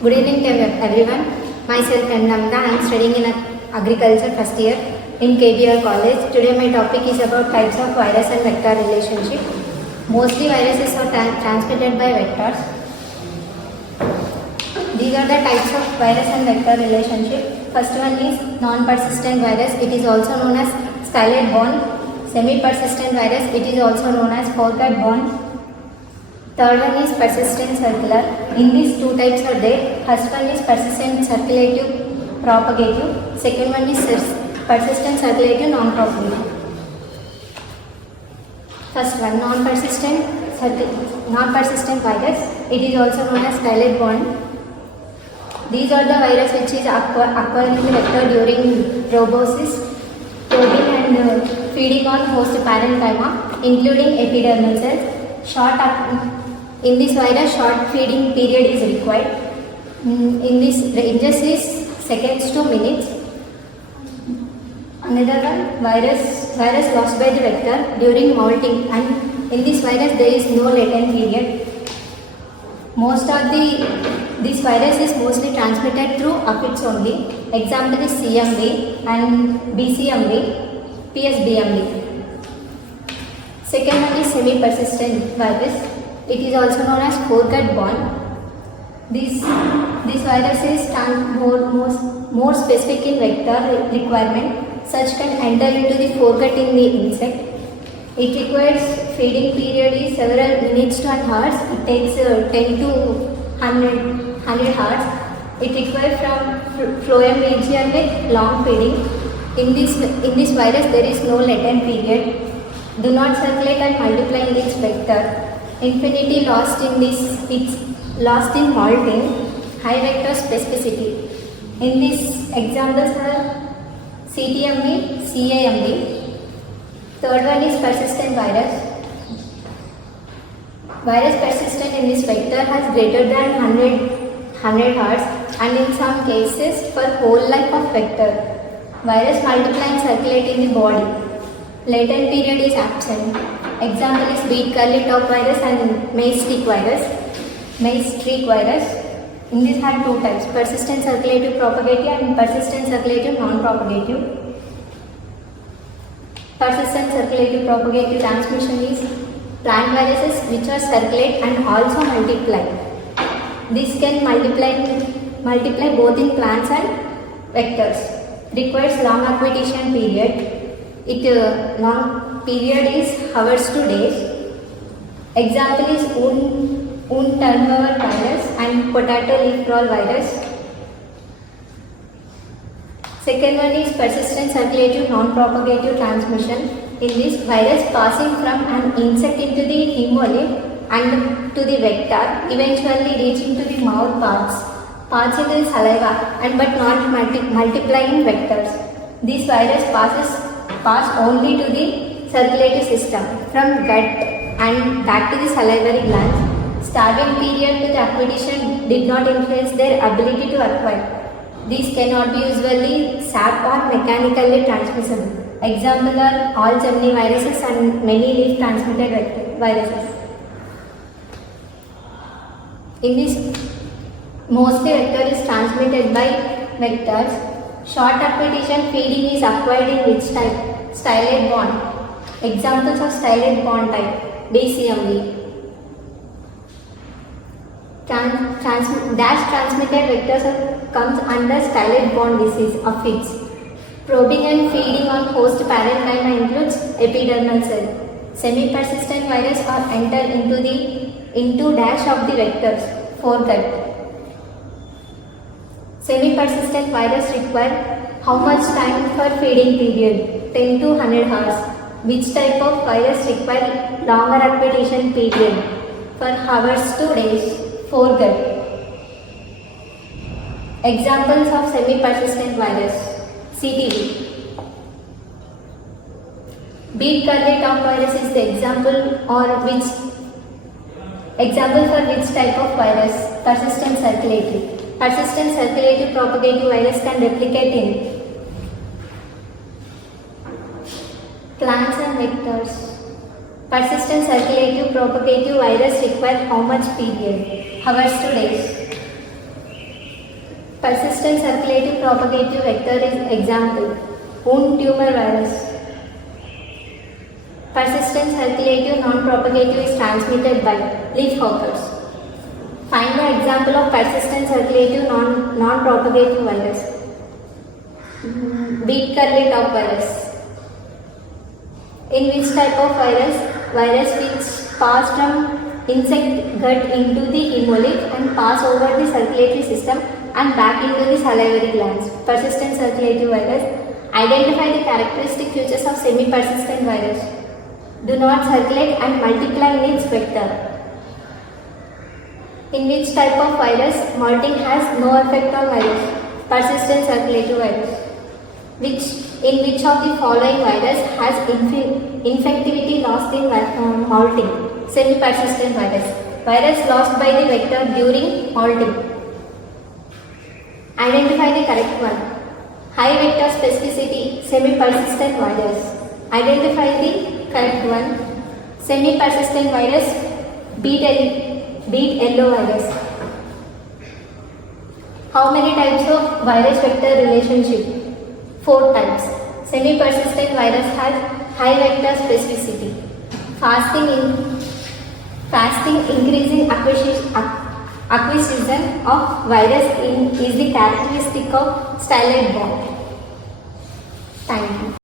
Good evening to everyone. Myself and Namda. I am studying in agriculture first year in KBR college. Today my topic is about types of virus and vector relationship. Mostly viruses are transmitted by vectors. These are the types of virus and vector relationship. First one is non-persistent virus. It is also known as stylet borne. Semi-persistent virus. It is also known as foregut borne. Third one is persistent circular. In these two types are there. First one is persistent circulative propagative. Second one is persistent circulative non-propagative. First one, non-persistent virus. It is also known as stylet borne. These are the virus which is acquiring the vector during proboscis, probing and feeding on host parenchyma, including epidermal cells. In this virus, short feeding period is required. In this ranges is seconds to minutes. Another one, virus lost by the vector during molting, and in this virus there is no latent period. Most of this virus is mostly transmitted through aphids only. Example is CMV and BCMV, PSBMV. Second one is semi-persistent virus. It is also known as foregut borne. This virus is more specific in vector requirement. Such can enter into the foregut in the insect. It requires feeding period is several minutes to hours. It takes 10 to 100 hours. It requires from phloem region with long feeding. In this virus there is no latent period. Do not circulate and multiply in this vector. Infinity lost in this, it's lost in molting. High vector specificity. In these examples are CTMV, CAMV. Third one is persistent virus. Virus persistent in this vector has greater than 100 hours and in some cases for whole life of vector. Virus multiply and circulate in the body. Latent period is absent. Example is wheat curly top virus and maize streak virus. In this have two types, persistent circulative propagative and persistent circulative non-propagative. Persistent circulative propagative transmission is plant viruses which are circulate and also multiply. This can multiply both in plants and vectors. Requires long acquisition period. Long period is hours to days. Example is wound turnover virus and potato leaf roll virus. Second one is persistent circulative non-propagative transmission. In this, virus passing from an insect into the hemolymph and to the vector, eventually reaching to the mouth parts into the saliva but not multiply in vectors. This virus pass only to the circulatory system from gut and back to the salivary glands. Starving period to the acquisition did not influence their ability to acquire. These cannot be usually sap or mechanically transmissible. Example are all germline viruses and many leaf transmitted viruses. In this, mostly vector is transmitted by vectors. Short acquisition feeding is acquired in which type? Stylet borne. Examples of stylet borne type, BCMV. Dash transmitted vectors comes under stylet borne disease, aphids. Probing and feeding on host parenchyma includes epidermal cell. Semi-persistent virus are enter into dash of the vectors, foregut. Semi-persistent virus require how much time for feeding period? 10 to 100 hours. Which type of virus require longer acquisition period? For hours to days, foregut. Examples of semi-persistent virus, CTV. Beet curly top virus is the example for which type of virus? Persistent circulative. Persistent circulative propagative virus can replicate in plants and vectors. Persistent circulative propagative virus require how much period? Hours to days. Persistent circulating propagative vector is example. Wound tumor virus. Persistent circulative non-propagative is transmitted by leafhoppers. Find the example of persistent circulative non-propagative virus. Beet curly top virus. In which type of virus? Virus which pass from insect gut into the hemolymph and pass over the circulatory system and back into the salivary glands. Persistent circulative virus. Identify the characteristic features of semi-persistent virus. Do not circulate and multiply in its vector. In which type of virus? Molting has no effect on virus. Persistent circulative virus. In which of the following virus has infectivity lost in molting? Semi-persistent virus. Virus lost by the vector during molting. Identify the correct one. High vector specificity, semi-persistent virus. Identify the correct one. Semi-persistent virus, beet yellow virus. How many types of virus vector relationship? 4 types. Semi-persistent virus has high vector specificity. Fasting increasing acquisition of virus is the characteristic of styloid bond. Thank you.